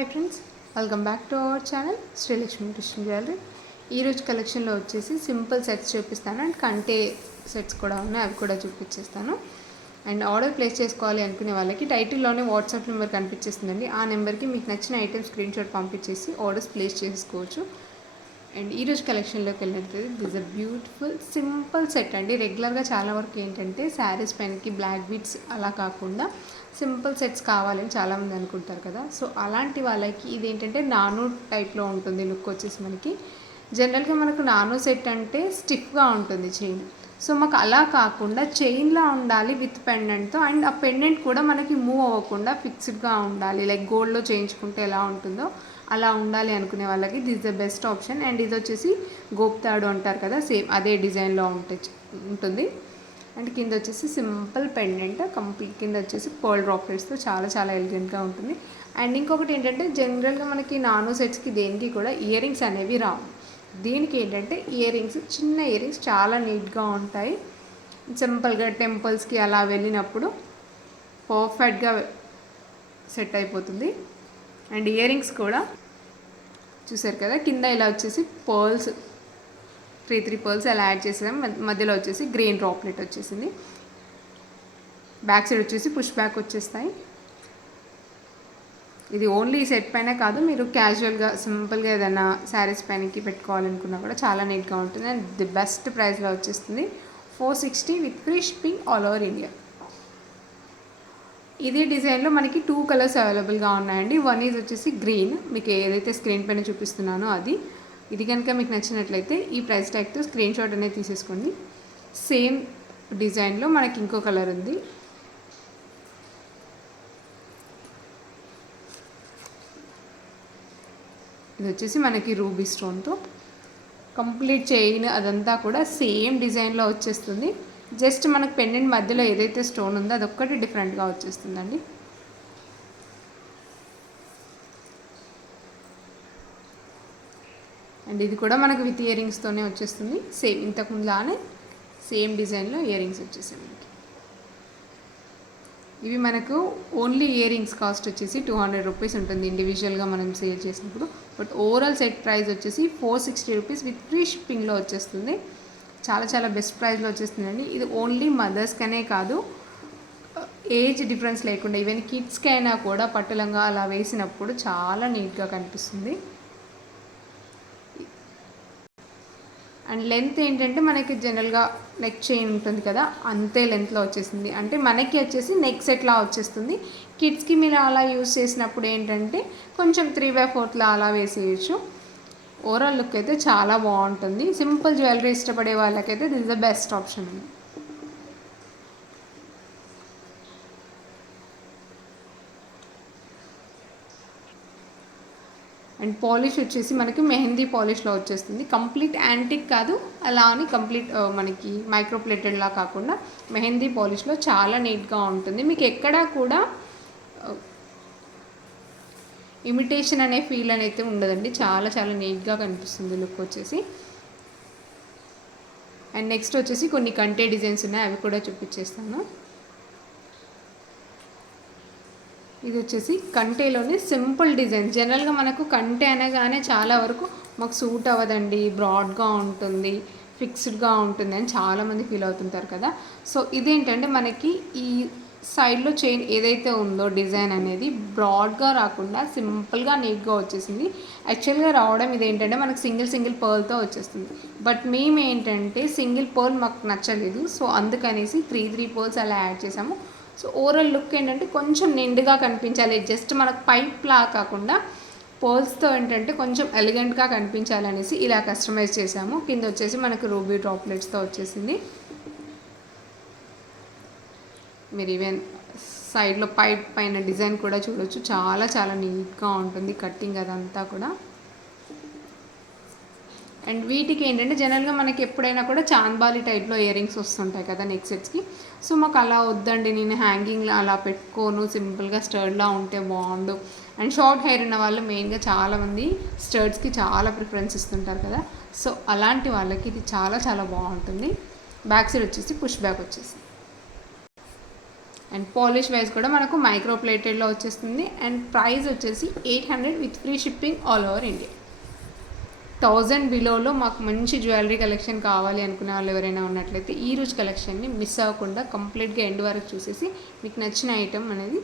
Hi friends, welcome back to our channel Srilakshmi Krishna jewellery. ఈరోజు కలెక్షన్లో వచ్చేసి సింపుల్ సెట్స్ చూపిస్తాను అండ్ కంటే సెట్స్ కూడా ఉన్నాయి, అవి కూడా చూపించేస్తాను. అండ్ ఆర్డర్ ప్లేస్ చేసుకోవాలి అనుకునే వాళ్ళకి టైటిల్లోనే వాట్సాప్ నెంబర్ కనిపించేస్తుందండి. ఆ నెంబర్కి మీకు నచ్చిన ఐటమ్ స్క్రీన్ షాట్ పంపించేసి ఆర్డర్స్ ప్లేస్ చేసుకోవచ్చు. అండ్ ఈరోజు కలెక్షన్లోకి వెళ్ళినట్లయితే this a beautiful simple set అండి. రెగ్యులర్గా చాలా వరకు ఏంటంటే శారీస్ పైనకి బ్లాక్ బీడ్స్ అలా కాకుండా సింపుల్ సెట్స్ కావాలని చాలామంది అనుకుంటారు కదా. సో అలాంటి వాళ్ళకి ఇది ఏంటంటే నానో టైప్లో ఉంటుంది. లుక్ వచ్చేసి మనకి జనరల్గా మనకు నానో సెట్ అంటే స్టిఫ్గా ఉంటుంది చైన్. సో మాకు అలా కాకుండా చైన్లా ఉండాలి విత్ పెండెంట్తో, అండ్ ఆ పెండెంట్ కూడా మనకి మూవ్ అవ్వకుండా ఫిక్స్డ్గా ఉండాలి. లైక్ గోల్డ్లో చేయించుకుంటే ఎలా ఉంటుందో అలా ఉండాలి అనుకునే వాళ్ళకి this the best option. And ఇది వచ్చేసి గోప్తాడు అంటారు కదా, సేమ్ అదే డిజైన్లో ఉంటుంది. అండ్ కింద వచ్చేసి సింపుల్ పెండెంట్, కంప్లీట్ కింద వచ్చేసి పర్ల్ డ్రాప్లెట్స్తో చాలా ఎలిగెంట్గా ఉంటుంది. అండ్ ఇంకొకటి ఏంటంటే జనరల్గా మనకి నానో సెట్స్కి దేనికి కూడా ఇయర్ రింగ్స్ అనేవి రావు. దీనికి ఏంటంటే ఇయర్ రింగ్స్, చిన్న ఇయర్ రింగ్స్ చాలా నీట్గా ఉంటాయి. సింపుల్గా టెంపుల్స్కి అలా వెళ్ళినప్పుడు పర్ఫెక్ట్గా సెట్ అయిపోతుంది. అండ్ ఇయర్ రింగ్స్ కూడా చూసారు కదా, కింద ఇలా వచ్చేసి పర్ల్స్ 3 పర్ల్స్ అలా యాడ్ చేసాం. మధ్యలో వచ్చేసి గ్రీన్ డ్రాప్లెట్ వచ్చేసింది. బ్యాక్ సైడ్ వచ్చేసి పుష్ బ్యాక్ వచ్చేస్తాయి. ఇది ఓన్లీ సెట్ పైన కాదు, మీరు క్యాజువల్గా సింపుల్గా ఏదైనా శారీస్ పైనకి పెట్టుకోవాలనుకున్నా కూడా చాలా నీట్గా ఉంటుంది. అండ్ ది బెస్ట్ ప్రైస్లో వచ్చేస్తుంది. 460 with free shipping all over India. ఇదే డిజైన్లో మనకి 2 కలర్స్ అవైలబుల్గా ఉన్నాయండి. వన్ ఈజ్ వచ్చేసి గ్రీన్, మీకు ఏదైతే స్క్రీన్ పైన చూపిస్తున్నానో అది. ఇది కనుక మీకు నచ్చినట్లయితే ఈ ప్రైస్ ట్యాగ్తో స్క్రీన్ షాట్ అనేది తీసేసుకోండి. సేమ్ డిజైన్లో మనకి ఇంకో కలర్ ఉంది. ఇది వచ్చేసి మనకి రూబీ స్టోన్తో కంప్లీట్ చైన్ అదంతా కూడా సేమ్ డిజైన్లో వచ్చేస్తుంది. జస్ట్ మనకు పెండెంట్ మధ్యలో ఏదైతే స్టోన్ ఉందో అదొక్కటి డిఫరెంట్గా వచ్చేస్తుందండి. అండ్ ఇది కూడా మనకు విత్ ఇయర్ రింగ్స్తోనే వచ్చేస్తుంది. సేమ్ ఇంతకుముందులానే సేమ్ డిజైన్లో ఇయర్ రింగ్స్ వచ్చేసాయి మనకి. ఇవి మనకు ఓన్లీ ఇయర్ రింగ్స్ కాస్ట్ వచ్చేసి 200 రూపీస్ ఉంటుంది ఇండివిజువల్గా మనం సేల్ చేసినప్పుడు. బట్ ఓవరాల్ సెట్ ప్రైస్ వచ్చేసి 460 రూపీస్ విత్ ఫ్రీ షిప్పింగ్లో వచ్చేస్తుంది. చాలా బెస్ట్ ప్రైస్లో వచ్చేస్తుందండి. ఇది ఓన్లీ మదర్స్కనే కాదు, ఏజ్ డిఫరెన్స్ లేకుండా ఈవెన్ కిడ్స్కి అయినా కూడా పట్టులంగా అలా వేసినప్పుడు చాలా నీట్గా కనిపిస్తుంది. అండ్ లెంత్ ఏంటంటే మనకి జనరల్గా నెక్ చైన్ ఉంటుంది కదా, అంతే లెంత్లో వచ్చేసింది. అంటే మనకి వచ్చేసి నెక్ సెట్లా వచ్చేస్తుంది. కిడ్స్కి మీరు అలా యూజ్ చేసినప్పుడు ఏంటంటే కొంచెం 3/4 అలా వేసేయచ్చు. ఓవరాల్ లుక్ అయితే చాలా బాగుంటుంది. సింపుల్ జ్యువెలరీ ఇష్టపడే వాళ్ళకైతే this is the best option అండి. అండ్ పాలిష్ వచ్చేసి మనకి మెహందీ పాలిష్లో వచ్చేస్తుంది. కంప్లీట్ యాంటిక్ కాదు, అలా అని కంప్లీట్ మనకి మైక్రోప్లేటెడ్లా కాకుండా మెహందీ పాలిష్లో చాలా నీట్గా ఉంటుంది. మీకు ఎక్కడా కూడా ఇమిటేషన్ అనే ఫీల్ అనేది ఉండదండి. చాలా నీట్గా కనిపిస్తుంది లుక్ వచ్చేసి. అండ్ నెక్స్ట్ వచ్చేసి కొన్ని కంటే డిజైన్స్ ఉన్నాయి, అవి కూడా చూపించేస్తాను. ఇది వచ్చేసి కంటేలోనే సింపుల్ డిజైన్. జనరల్గా మనకు కంటే అనగానే చాలా వరకు మాకు సూట్ అవ్వదండి, బ్రాడ్గా ఉంటుంది, ఫిక్స్డ్గా ఉంటుంది అని చాలామంది ఫీల్ అవుతుంటారు కదా. సో ఇదేంటంటే మనకి ఈ సైడ్లో చైన్ ఏదైతే ఉందో డిజైన్ అనేది బ్రాడ్గా రాకుండా సింపుల్గా నీట్గా వచ్చేసింది. యాక్చువల్గా రావడం ఇదేంటంటే మనకు సింగిల్ పర్ల్తో వచ్చేస్తుంది. బట్ మేము ఏంటంటే సింగిల్ పర్ల్ మాకు నచ్చలేదు, సో అందుకనేసి 3 పర్ల్స్ అలా యాడ్ చేసాము. సో ఓవరాల్ లుక్ ఏంటంటే కొంచెం నిండుగా కనిపించాలి, జస్ట్ మనకు పైప్లా కాకుండా పర్ల్స్తో ఏంటంటే కొంచెం ఎలిగెంట్గా కనిపించాలనేసి ఇలా కస్టమైజ్ చేసాము. కింద వచ్చేసి మనకు రూబీ డ్రాప్లెట్స్తో వచ్చేసింది. మీరు ఈవెన్ సైడ్లో పైప్ పైన డిజైన్ కూడా చూడొచ్చు, చాలా నీట్గా ఉంటుంది కట్టింగ్ అదంతా కూడా. అండ్ వీటికి ఏంటంటే జనరల్గా మనకి ఎప్పుడైనా కూడా చాంద్బాలి టైప్లో ఇయర్ రింగ్స్ వస్తుంటాయి కదా నెక్ సెట్స్కి. సో మాకు అలా వద్దండి, నేను హ్యాంగింగ్లో అలా పెట్టుకోను, సింపుల్గా స్టర్డ్లా ఉంటే బాగుండు. అండ్ షార్ట్ హెయిర్ ఉన్న వాళ్ళు మెయిన్గా చాలామంది స్టర్డ్స్కి చాలా ప్రిఫరెన్స్ ఇస్తుంటారు కదా. సో అలాంటి వాళ్ళకి ఇది చాలా బాగుంటుంది. బ్యాక్ సైడ్ వచ్చేసి పుష్ బ్యాక్ వచ్చేసి అండ్ పాలిష్ వైజ్ కూడా మనకు మైక్రో ప్లేటెడ్లో వచ్చేస్తుంది. అండ్ ప్రైస్ వచ్చేసి 800 with free shipping all over India. 1000 బిలోలో మాకు మంచి జ్యువెలరీ కలెక్షన్ కావాలి అనుకునే వాళ్ళు ఎవరైనా ఉన్నట్లయితే ఈ రోజు కలెక్షన్ని మిస్ అవ్వకుండా కంప్లీట్గా ఎండ్ వరకు చూసేసి మీకు నచ్చిన ఐటమ్ అనేది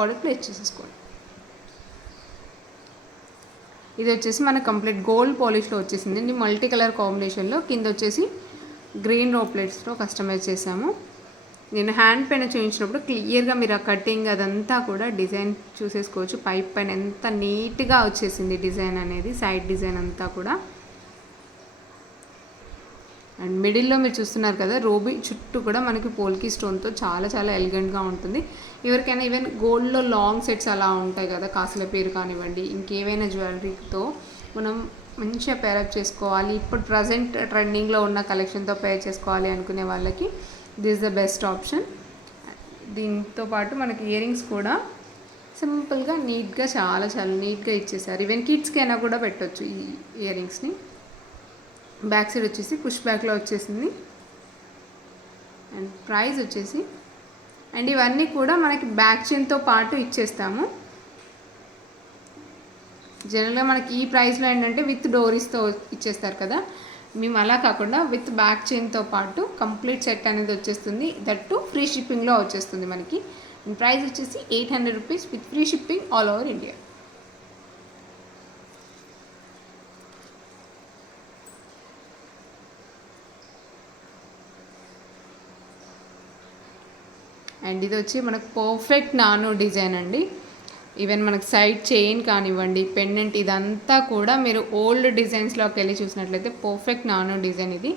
ఆర్డర్ ప్లేస్ చేసేసుకోండి. ఇది వచ్చేసి మన కంప్లీట్ గోల్డ్ పాలిష్లో వచ్చేసింది అండి, మల్టీ కలర్ కాంబినేషన్లో. కింద వచ్చేసి గ్రీన్ రోప్లెట్స్లో కస్టమైజ్ చేసాము. నేను హ్యాండ్ పైన చూపించినప్పుడు క్లియర్గా మీరు ఆ కటింగ్ అదంతా కూడా డిజైన్ చూసేసుకోవచ్చు. పైప్ పైన ఎంత నీట్గా వచ్చేసింది డిజైన్ అనేది, సైడ్ డిజైన్ అంతా కూడా. అండ్ మిడిల్లో మీరు చూస్తున్నారు కదా, రూబీ చుట్టూ కూడా మనకి పోల్కి స్టోన్తో చాలా చాలా ఎలిగెంట్గా ఉంటుంది. ఎవరికైనా ఈవెన్ గోల్డ్లో లాంగ్ సెట్స్ అలా ఉంటాయి కదా, కాసుల పేరు కానివ్వండి, ఇంకేవైనా జ్యువెలరీతో మనం మంచిగా పేరప్ చేసుకోవాలి, ఇప్పుడు ప్రజెంట్ ట్రెండింగ్లో ఉన్న కలెక్షన్తో పేర్ చేసుకోవాలి అనుకునే వాళ్ళకి దిస్ ద బెస్ట్ ఆప్షన్. దీంతో పాటు మనకి ఇయర్ రింగ్స్ కూడా సింపుల్గా నీట్గా చాలా చాలా నీట్గా ఇచ్చేసారు. ఈవెన్ కిడ్స్కైనా కూడా పెట్టవచ్చు ఈ ఇయర్ రింగ్స్ని. బ్యాక్ సైడ్ వచ్చేసి పుష్ బ్యాక్లో వచ్చేసింది. అండ్ ప్రైస్ వచ్చేసి, అండ్ ఇవన్నీ కూడా మనకి బ్యాక్ చైన్తో పాటు ఇచ్చేస్తాము. జనరల్గా మనకి ఈ ప్రైస్లో ఏంటంటే విత్ డోరీస్తో ఇచ్చేస్తారు కదా, మేము అలా కాకుండా విత్ బ్యాక్ చైన్తో పాటు కంప్లీట్ సెట్ అనేది వచ్చేస్తుంది. దట్టు ఫ్రీ షిప్పింగ్లో వచ్చేస్తుంది మనకి. ప్రైస్ వచ్చేసి 800 rupees with free shipping all over India. And ఇది వచ్చి మనకు పర్ఫెక్ట్ నానో డిజైన్ అండి. ఈవెన్ మనకు సైడ్ చైన్ కానివ్వండి, పెండెంట్, ఇదంతా కూడా మీరు ఓల్డ్ డిజైన్స్లోకి వెళ్ళి చూసినట్లయితే పర్ఫెక్ట్ నానో డిజైన్ ఇది.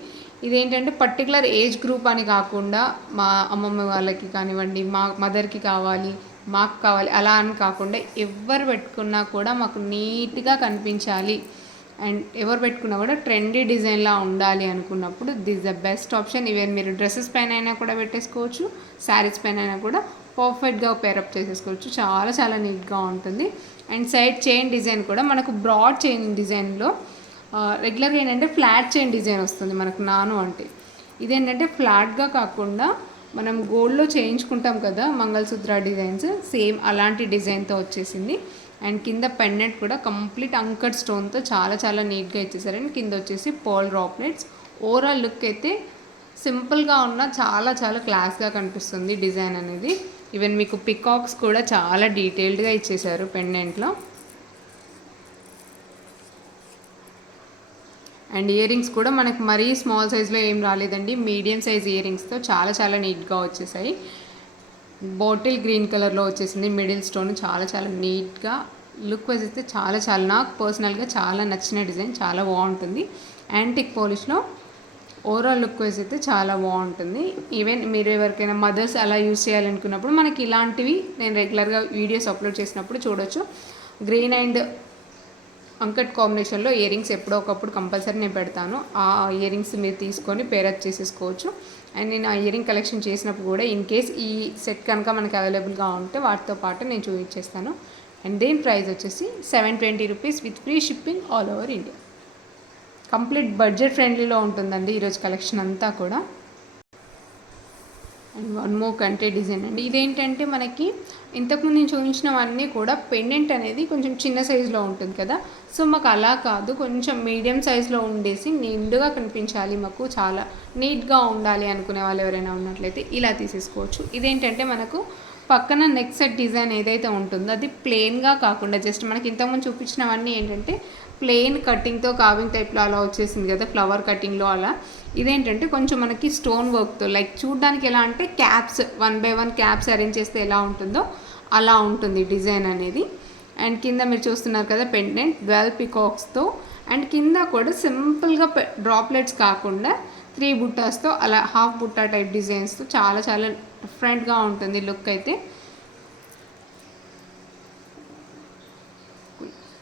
ఇదేంటంటే పర్టికులర్ ఏజ్ గ్రూప్ అని కాకుండా మా అమ్మమ్మ వాళ్ళకి కానివ్వండి, మా మదర్కి కావాలి, మాకు కావాలి అలా అని కాకుండా ఎవరు పెట్టుకున్నా కూడా మాకు నీట్గా కనిపించాలి అండ్ ఎవరు పెట్టుకున్నా కూడా ట్రెండీ డిజైన్లా ఉండాలి అనుకున్నప్పుడు this the best option. Even మీరు డ్రెస్సెస్ పైన అయినా కూడా పెట్టేసుకోవచ్చు, శారీస్ పైన అయినా కూడా పర్ఫెక్ట్గా పేరప్ చేసేసుకోవచ్చు. చాలా చాలా నీట్గా ఉంటుంది. అండ్ సైడ్ చైన్ డిజైన్ కూడా మనకు బ్రాడ్ చైన్ డిజైన్లో, రెగ్యులర్గా ఏంటంటే ఫ్లాట్ చైన్ డిజైన్ వస్తుంది మనకు నాను అంటే. ఇదేంటంటే ఫ్లాట్గా కాకుండా మనం గోల్డ్లో చేయించుకుంటాం కదా మంగళసూత్ర డిజైన్స్, సేమ్ అలాంటి డిజైన్తో వచ్చేసింది. అండ్ కింద పెండెంట్ కూడా కంప్లీట్ అంకర్ స్టోన్తో చాలా చాలా నీట్గా ఇచ్చేసారు. అండ్ కింద వచ్చేసి పర్ల్ డ్రాప్లెట్స్. ఓవరాల్ లుక్ అయితే సింపుల్గా ఉన్న చాలా చాలా క్లాస్గా కనిపిస్తుంది డిజైన్ అనేది. ఈవెన్ మీకు పికాక్స్ కూడా చాలా డీటెయిల్డ్గా ఇచ్చేసారు పెండెంట్లో. అండ్ ఇయర్ రింగ్స్ కూడా మనకు మరీ స్మాల్ సైజ్లో ఏం రాలేదండి, మీడియం సైజ్ ఇయర్ రింగ్స్తో చాలా చాలా నీట్గా వచ్చేసాయి. బాటిల్ గ్రీన్ కలర్లో వచ్చేసింది, మిడిల్ స్టోన్ చాలా చాలా నీట్గా. లుక్ వైజ్ అయితే చాలా చాలా నాకు పర్సనల్గా చాలా నచ్చిన డిజైన్, చాలా బాగుంటుంది. యాంటిక్ పాలిష్లో ఓవరాల్ లుక్ వైజ్ అయితే చాలా బాగుంటుంది. ఈవెన్ మీరు ఎవరికైనా మదర్స్ అలా యూజ్ చేయాలనుకున్నప్పుడు మనకి ఇలాంటివి నేను రెగ్యులర్గా వీడియోస్ అప్లోడ్ చేసినప్పుడు చూడొచ్చు. గ్రీన్ అండ్ అంకట్ కాంబినేషన్లో ఇయర్ రింగ్స్ ఎప్పుడో ఒకప్పుడు కంపల్సరీ నేను పెడతాను. ఆ ఇయర్ రింగ్స్ మీరు తీసుకొని పేరప్ చేసేసుకోవచ్చు. అండ్ నేను ఆ ఇయర్ రింగ్ కలెక్షన్ చేసినప్పుడు కూడా ఇన్ కేస్ ఈ సెట్ కనుక మనకు అవైలబుల్గా ఉంటే వాటితో పాటు నేను చూపించేస్తాను. అండ్ దీని ప్రైస్ వచ్చేసి 720 rupees with free shipping all over India. Complete budget ఫ్రెండ్లీలో ఉంటుందండి ఈరోజు కలెక్షన్ అంతా కూడా. అండ్ వన్ మోర్ కంటే డిజైన్ అండి. ఇదేంటంటే మనకి ఇంతకుముందు నేను చూపించినవన్నీ కూడా పెండెంట్ అనేది కొంచెం చిన్న సైజులో ఉంటుంది కదా, సో మాకు అలా కాదు, కొంచెం మీడియం సైజులో ఉండేసి నిండుగా కనిపించాలి, మాకు చాలా నీట్గా ఉండాలి అనుకునే వాళ్ళు ఎవరైనా ఉన్నట్లయితే ఇలా తీసేసుకోవచ్చు. ఇదేంటంటే మనకు పక్కన నెక్ సెట్ డిజైన్ ఏదైతే ఉంటుందో అది ప్లెయిన్గా కాకుండా జస్ట్ మనకి ఇంతకుముందు చూపించినవన్నీ ఏంటంటే ప్లెయిన్ కటింగ్తో కార్వింగ్ టైప్లో అలా వచ్చేసింది కదా, ఫ్లవర్ కటింగ్లో అలా. ఇదేంటంటే కొంచెం మనకి స్టోన్ వర్క్తో, లైక్ చూడడానికి ఎలా అంటే క్యాప్స్ 1 by 1 క్యాప్స్ అరేంజ్ చేస్తే ఎలా ఉంటుందో అలా ఉంటుంది డిజైన్ అనేది. అండ్ కింద మీరు చూస్తున్నారు కదా పెండెంట్ 12 పికాక్స్తో. అండ్ కింద కూడా సింపుల్గా డ్రాప్లెట్స్ కాకుండా 3 బుట్టాస్తో అలా హాఫ్ బుట్టా టైప్ డిజైన్స్తో చాలా చాలా డిఫరెంట్గా ఉంటుంది లుక్ అయితే.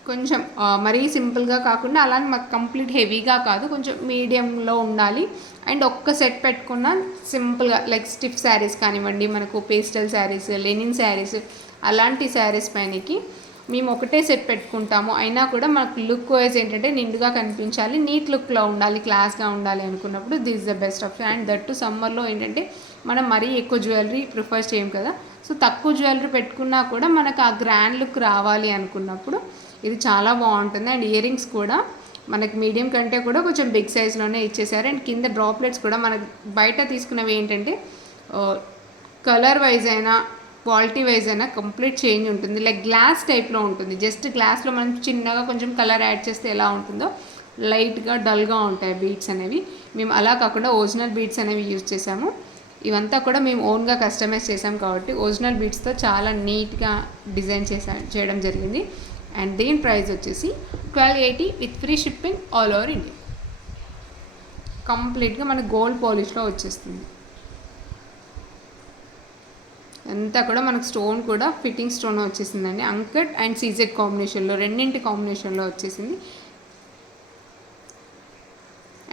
కొంచెం మరీ సింపుల్గా కాకుండా అలానే మాకు కంప్లీట్ హెవీగా కాదు, కొంచెం మీడియంలో ఉండాలి. అండ్ ఒక్క సెట్ పెట్టుకున్న సింపుల్గా లైక్ స్టిఫ్ శారీస్ కానివ్వండి, మనకు పేస్టల్ శారీస్, లెనిన్ శారీస్, అలాంటి శారీస్ పైనకి మేము ఒకటే సెట్ పెట్టుకుంటాము. అయినా కూడా మనకు లుక్ వైజ్ ఏంటంటే నిండుగా కనిపించాలి, నీట్ లుక్లో ఉండాలి, క్లాస్గా ఉండాలి అనుకున్నప్పుడు this the best option. And that సమ్మర్లో ఏంటంటే మనం మరీ ఎక్కువ జ్యువెలరీ ప్రిఫర్ చేయం కదా. సో తక్కువ జ్యువెలరీ పెట్టుకున్నా కూడా మనకు ఆ గ్రాండ్ లుక్ రావాలి అనుకున్నప్పుడు ఇది చాలా బాగుంటుంది. అండ్ ఇయర్ రింగ్స్ కూడా మనకి మీడియం కంటే కూడా కొంచెం బిగ్ సైజ్లోనే ఇచ్చేసారు. అండ్ కింద డ్రాప్లెట్స్ కూడా మనకి బయట తీసుకున్నవి ఏంటంటే కలర్ వైజ్ అయినా క్వాలిటీ వైజ్ అయినా కంప్లీట్ చేంజ్ ఉంటుంది. లైక్ గ్లాస్ టైప్లో ఉంటుంది. జస్ట్ గ్లాస్లో మనం చిన్నగా కొంచెం కలర్ యాడ్ చేస్తే ఎలా ఉంటుందో లైట్గా డల్గా ఉంటాయి బీడ్స్ అనేవి. మేము అలా కాకుండా ఒరిజినల్ బీడ్స్ అనేవి యూజ్ చేసాము. ఇవంతా కూడా మేము ఓన్గా కస్టమైజ్ చేసాం కాబట్టి ఒరిజినల్ బీడ్స్తో చాలా నీట్గా డిజైన్ చేయడం జరిగింది. అండ్ దీని ప్రైస్ వచ్చేసి 1280 with free shipping all over India. కంప్లీట్గా మన గోల్డ్ పాలిష్లో వచ్చేస్తుంది. అంతా కూడా మనకు స్టోన్ కూడా ఫిట్టింగ్ స్టోన్ వచ్చేసిందండి. అంకట్ అండ్ సీజెడ్ కాంబినేషన్లో రెండింటి కాంబినేషన్లో వచ్చేసింది.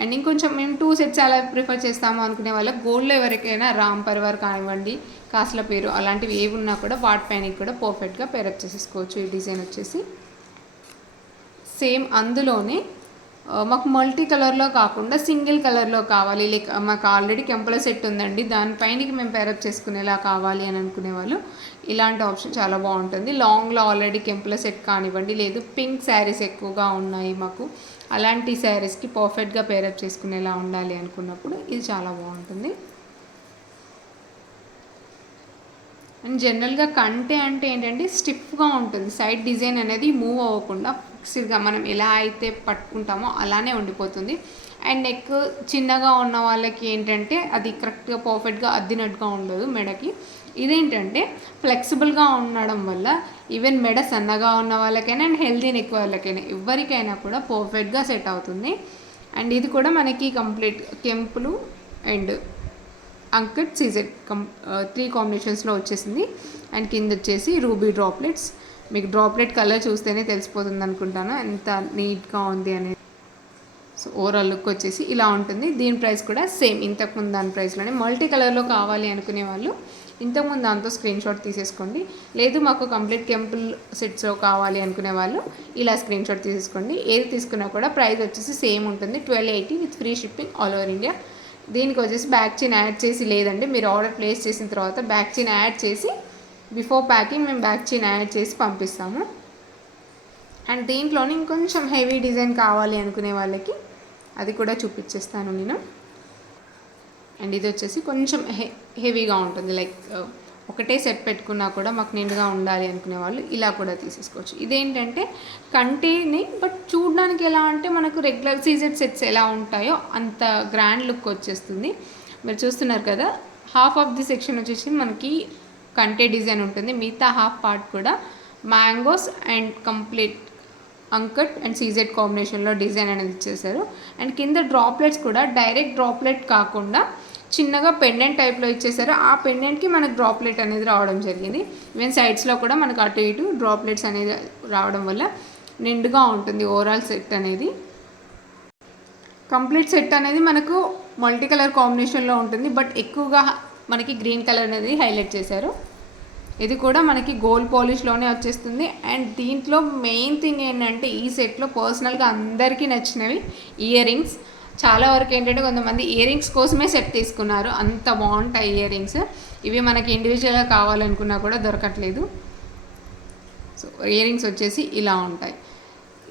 అండ్ ఇంకొంచెం మేము 2 సెట్స్ అలా ప్రిఫర్ చేస్తాము అనుకునే వాళ్ళకి గోల్డ్లో ఎవరికైనా రామ్ పరివార్ కానివ్వండి, కాసుల పేరు అలాంటివి ఏవి ఉన్నా కూడా వాటిపైన కూడా పర్ఫెక్ట్గా పేరప్ చేసేసుకోవచ్చు. ఈ డిజైన్ వచ్చేసి సేమ్ అందులోనే మాకు మల్టీ కలర్లో కాకుండా సింగిల్ కలర్లో కావాలి, లైక్ మాకు ఆల్రెడీ కెంపుల సెట్ ఉందండి దానిపైనకి మేము పేరప్ చేసుకునేలా కావాలి అని అనుకునే వాళ్ళు ఇలాంటి ఆప్షన్ చాలా బాగుంటుంది. లాంగ్లో ఆల్రెడీ కెంపుల సెట్ కానివ్వండి, లేదు పింక్ శారీస్ ఎక్కువగా ఉన్నాయి మాకు, అలాంటి శారీస్కి పర్ఫెక్ట్గా పేరప్ చేసుకునేలా ఉండాలి అనుకున్నప్పుడు ఇది చాలా బాగుంటుంది. అండ్ జనరల్గా కంటే అంటే ఏంటంటే స్టిఫ్గా ఉంటుంది. సైడ్ డిజైన్ అనేది మూవ్ అవ్వకుండా ఫిక్స్డ్గా మనం ఎలా అయితే పట్టుకుంటామో అలానే ఉండిపోతుంది. అండ్ నెక్ చిన్నగా ఉన్న వాళ్ళకి ఏంటంటే అది కరెక్ట్గా పర్ఫెక్ట్గా అద్దినట్టుగా ఉండదు మెడకి. ఇదేంటంటే ఫ్లెక్సిబుల్గా ఉండడం వల్ల ఈవెన్ మెడ సన్నగా ఉన్న వాళ్ళకైనా అండ్ హెల్తీ నెక్ వాళ్ళకైనా ఎవరికైనా కూడా పర్ఫెక్ట్గా సెట్ అవుతుంది. అండ్ ఇది కూడా మనకి కంప్లీట్ కెంపులు అండ్ అంకట్ సీజెడ్ 3 కాంబినేషన్స్లో వచ్చేసింది. అండ్ కింద వచ్చేసి రూబీ డ్రాప్లెట్స్. మీకు డ్రాప్లెట్ కలర్ చూస్తేనే తెలిసిపోతుంది అనుకుంటాను ఎంత నీట్గా ఉంది అనేది. సో ఓవరాల్ లుక్ వచ్చేసి ఇలా ఉంటుంది. దీని ప్రైస్ కూడా సేమ్ ఇంతకుముందు దాని ప్రైస్లోనే. మల్టీ కలర్లో కావాలి అనుకునే వాళ్ళు ఇంతకుముందు దాంతో స్క్రీన్ షాట్ తీసేసుకోండి. లేదు మాకు కంప్లీట్ టెంపుల్ సెట్స్లో కావాలి అనుకునే వాళ్ళు ఇలా స్క్రీన్ షాట్ తీసేసుకోండి. ఏది తీసుకున్నా కూడా ప్రైస్ వచ్చేసి సేమ్ ఉంటుంది 1280 with free shipping all over India. దీనికి వచ్చేసి బ్యాక్ చైన్ యాడ్ చేసి లేదండి, మీరు ఆర్డర్ ప్లేస్ చేసిన తర్వాత బ్యాక్ చైన్ యాడ్ చేసి బిఫోర్ ప్యాకింగ్ మేము బ్యాక్ చైన్ యాడ్ చేసి పంపిస్తాము. అండ్ దీంట్లోనే ఇంకొంచెం హెవీ డిజైన్ కావాలి అనుకునే వాళ్ళకి అది కూడా చూపించేస్తాను నేను. అండ్ ఇది వచ్చేసి కొంచెం హెవీగా ఉంటుంది. లైక్ ఒకటే సెట్ పెట్టుకున్నా కూడా మాకు నిండుగా ఉండాలి అనుకునే వాళ్ళు ఇలా కూడా తీసేసుకోవచ్చు. ఇదేంటంటే కంటేని బట్ చూడడానికి ఎలా అంటే మనకు రెగ్యులర్ సీజెడ్ సెట్స్ ఎలా ఉంటాయో అంత గ్రాండ్ లుక్ వచ్చేస్తుంది. మీరు చూస్తున్నారు కదా, హాఫ్ ఆఫ్ ది సెక్షన్ వచ్చేసి మనకి కంటే డిజైన్ ఉంటుంది. మిగతా హాఫ్ పార్ట్ కూడా mangoes and complete uncut and CZ కాంబినేషన్లో డిజైన్ అనేది ఇచ్చేసారు. అండ్ కింద డ్రాప్లెట్స్ కూడా డైరెక్ట్ డ్రాప్లెట్ కాకుండా చిన్నగా పెండెంట్ టైప్లో ఇచ్చేసారు. ఆ పెండెంట్కి మనకు డ్రాప్లెట్ అనేది రావడం జరిగింది. ఈవెన్ సైడ్స్లో కూడా మనకు అటు ఇటు డ్రాప్లెట్స్ అనేది రావడం వల్ల నిండుగా ఉంటుంది ఓవరాల్ సెట్ అనేది. కంప్లీట్ సెట్ అనేది మనకు మల్టీ కలర్ కాంబినేషన్లో ఉంటుంది, బట్ ఎక్కువగా మనకి గ్రీన్ కలర్ అనేది హైలైట్ చేశారు. ఇది కూడా మనకి గోల్డ్ పాలిష్లోనే వచ్చేస్తుంది. అండ్ దీంట్లో మెయిన్ థింగ్ ఏంటంటే ఈ సెట్లో పర్సనల్గా అందరికీ నచ్చినవి ఇయర్ రింగ్స్. చాలా వరకు ఏంటంటే కొంతమంది ఇయర్ రింగ్స్ కోసమే సెట్ తీసుకున్నారు, అంత బాగుంటాయి ఇయర్ రింగ్స్. ఇవి మనకి ఇండివిజువల్గా కావాలనుకున్నా కూడా దొరకట్లేదు. సో ఇయర్ రింగ్స్ వచ్చేసి ఇలా ఉంటాయి.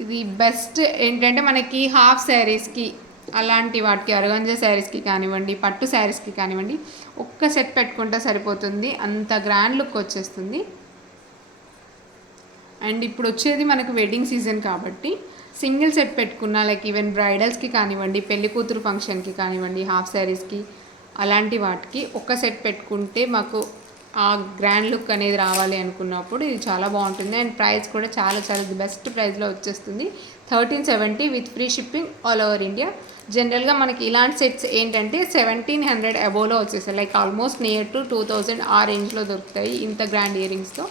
ఇది బెస్ట్ ఏంటంటే మనకి హాఫ్ శారీస్కి అలాంటి వాటికి అరగంజా శారీస్కి కానివ్వండి, పట్టు శారీస్కి కానివ్వండి ఒక్క సెట్ పెట్టుకుంటే సరిపోతుంది, అంత గ్రాండ్ లుక్ వచ్చేస్తుంది. అండ్ ఇప్పుడు వచ్చేది మనకు వెడ్డింగ్ సీజన్ కాబట్టి సింగిల్ సెట్ పెట్టుకున్న లైక్ ఈవెన్ బ్రైడల్స్కి కానివ్వండి, పెళ్లి కూతురు ఫంక్షన్కి కానివ్వండి, హాఫ్ శారీస్కి అలాంటి వాటికి ఒక్క సెట్ పెట్టుకుంటే మాకు ఆ గ్రాండ్ లుక్ అనేది రావాలి అనుకున్నప్పుడు ఇది చాలా బాగుంటుంది. అండ్ ప్రైస్ కూడా చాలా చాలా బెస్ట్ ప్రైస్లో వచ్చేస్తుంది 1370 with free shipping all over India. జనరల్గా మనకి ఇలాంటి సెట్స్ ఏంటంటే 1700 అబోవ్లో వచ్చేస్తాయి, లైక్ ఆల్మోస్ట్ నియర్ టు 2000 ఆ రేంజ్లో దొరుకుతాయి ఇంత గ్రాండ్ ఇయర్ రింగ్స్తో.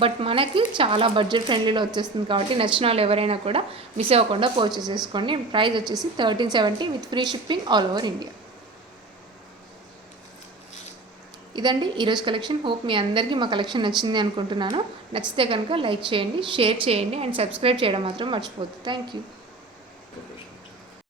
బట్ మనకి చాలా బడ్జెట్ ఫ్రెండ్లీలో వచ్చేస్తుంది కాబట్టి నచ్చిన వాళ్ళు ఎవరైనా కూడా మిస్ అవ్వకుండా పర్చేస్ చేసుకోండి. ప్రైస్ వచ్చేసి 1370 with free shipping all over India. ఇదండి ఈరోజు కలెక్షన్. హోప్ మీ అందరికీ మా కలెక్షన్ నచ్చింది అనుకుంటున్నాను. నచ్చితే కనుక లైక్ చేయండి, షేర్ చేయండి అండ్ సబ్స్క్రైబ్ చేయడం మాత్రం మర్చిపోద్దు. Thank you.